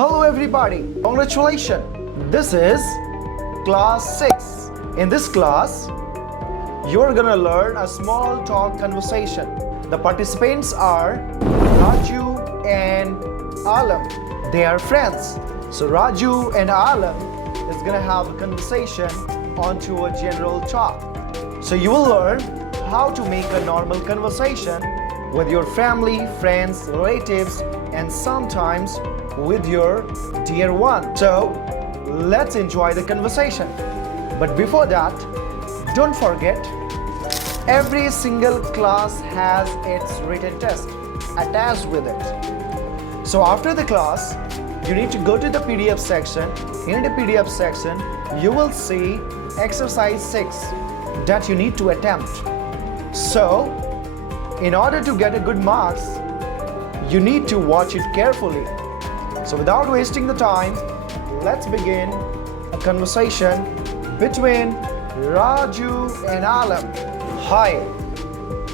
Hello everybody, congratulations. This is class 6. In this class, you're gonna learn a small talk conversation. The participants are Raju and Alam. They are friends. So Raju and Alam is gonna have a conversation onto a general talk. So you will learn how to make a normal conversation with your family, friends, relatives, and sometimes with your dear one. So let's enjoy the conversation. But before that, don't forget, every single class has its written test attached with it. So after the class, you need to go to the PDF section. In the PDF section, you will see exercise 6 that you need to attempt. So, in order to get a good marks, you need to watch it carefully. So without wasting the time, let's begin a conversation between Raju and Alam. Hi,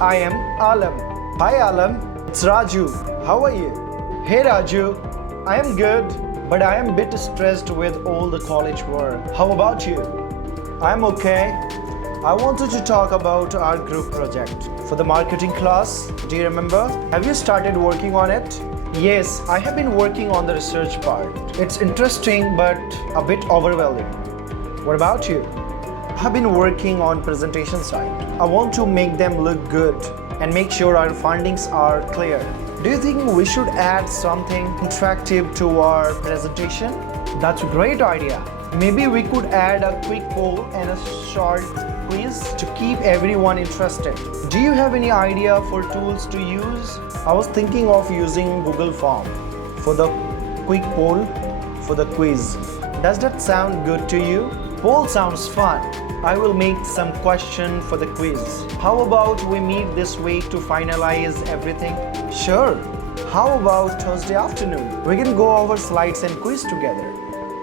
I am Alam. Hi Alam, it's Raju. How are you? Hey Raju, I am good, but I am a bit stressed with all the college work. How about you? I'm okay. I wanted to talk about our group project for the marketing class. Do you remember? Have you started working on it? Yes, I have been working on the research part. It's interesting but a bit overwhelming. What about you? I've been working on presentation side. I want to make them look good and make sure our findings are clear. Do you think we should add something interactive to our presentation? That's a great idea. Maybe we could add a quick poll and a short quiz to keep everyone interested. Do you have any idea for tools to use? I was thinking of using Google Form for the quick poll for the quiz. Does that sound good to you? Poll sounds fun. I will make some question for the quiz. How about we meet this week to finalize everything? Sure. How about Thursday afternoon? We can go over slides and quiz together.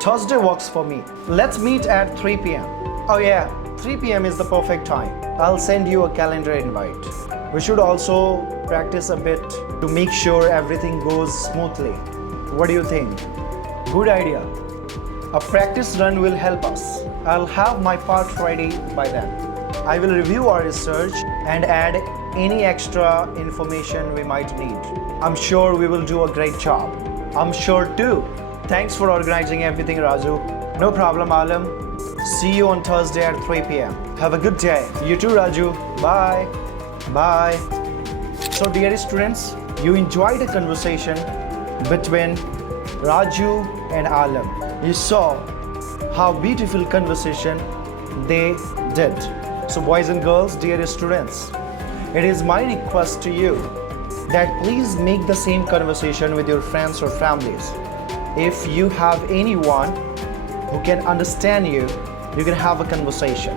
Thursday works for me. Let's meet at 3 p.m. Oh yeah, 3 p.m. is the perfect time. I'll send you a calendar invite. We should also practice a bit to make sure everything goes smoothly. What do you think? Good idea. A practice run will help us. I'll have my part ready by then. I will review our research and add any extra information we might need. I'm sure we will do a great job. I'm sure too. Thanks for organizing everything, Raju. No problem, Alam. See you on Thursday at 3 p.m. Have a good day. You too, Raju. Bye. Bye. So, dear students, you enjoyed a conversation between Raju and Alam. You saw how beautiful conversation they did. So, boys and girls, dear students, it is my request to you that please make the same conversation with your friends or families. If you have anyone who can understand you, you can have a conversation.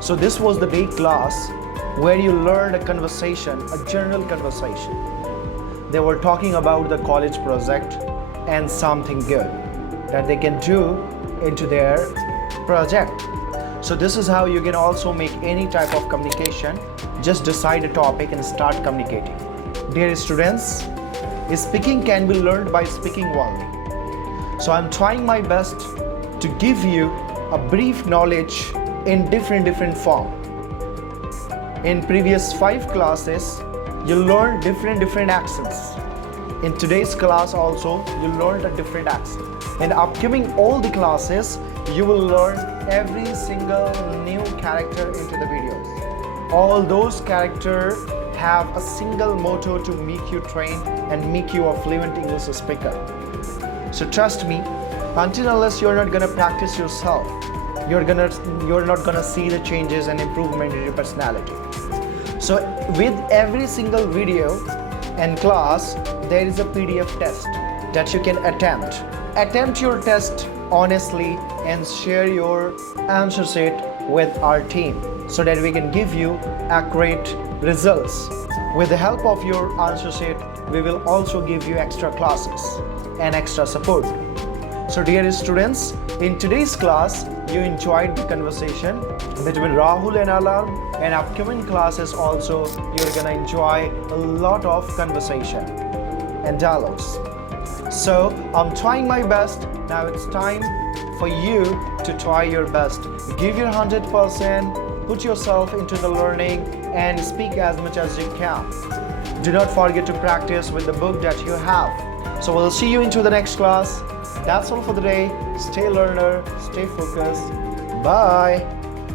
So this was the day class where you learned a conversation, a general conversation. They were talking about the college project and something good that they can do into their project. So this is how you can also make any type of communication. Just decide a topic and start communicating. Dear students, speaking can be learned by speaking only. So I'm trying my best to give you a brief knowledge in different form. In previous 5 classes, you learned different accents. In today's class also, you learned a different accent. In upcoming all the classes, you will learn every single new character into the videos. All those characters have a single motto to make you train and make you a fluent English speaker. So trust me, until unless you're not gonna practice yourself, you're not gonna see the changes and improvement in your personality. So with every single video and class, there is a PDF test that you can attempt. Attempt your test honestly and share your answer sheet with our team so that we can give you accurate results. With the help of your answer sheet, we will also give you extra classes and extra support. So dear students, in today's class, you enjoyed the conversation between Rahul and Alam, and upcoming classes also you're gonna enjoy a lot of conversation and dialogues. So I'm trying my best. Now it's time for you to try your best. Give your 100%, put yourself into the learning and speak as much as you can. Do not forget to practice with the book that you have. So we'll see you into the next class. That's all for the day. Stay learner, stay focused. Bye.